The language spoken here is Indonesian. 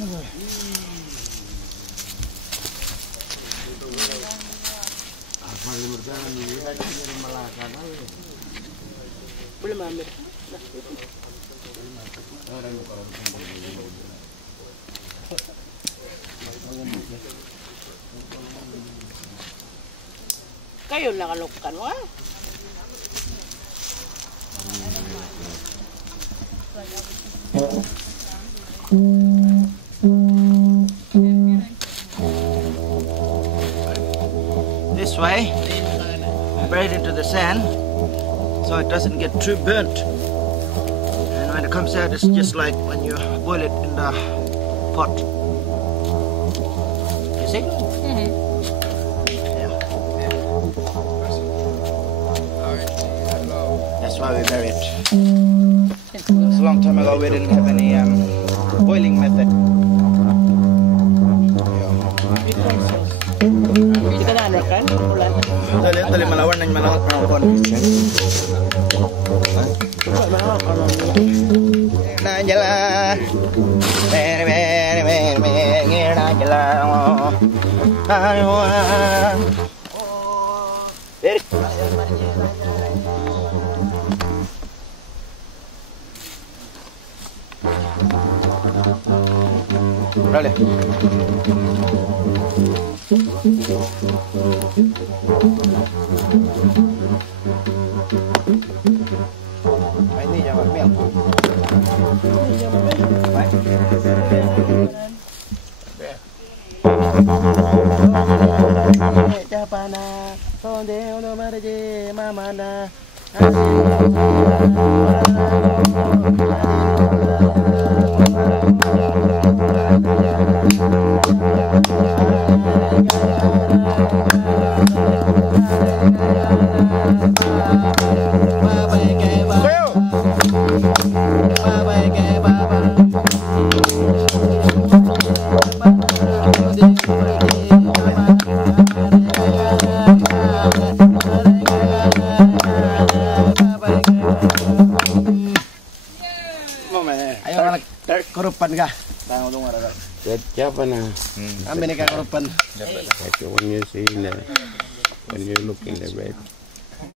Belum ambil. Kayo nakalukan mo ah. This way, bury it into the sand so it doesn't get too burnt. And when it comes out, it's just like when you boil it in the pot. You see? Yeah. That's why we bury it. It was a long time ago we didn't have any boiling method. Hindi ka na kan? Ulan. Tali malawan ng malawak ng kon. Najala. Mer najala. Ayo. Dale. Ini jangan mel. Japana, donde uno marje mamana. Korupan ka? Tango dong araw. Siapa na? Kami ni korupan. Like when you see when you look in the bed.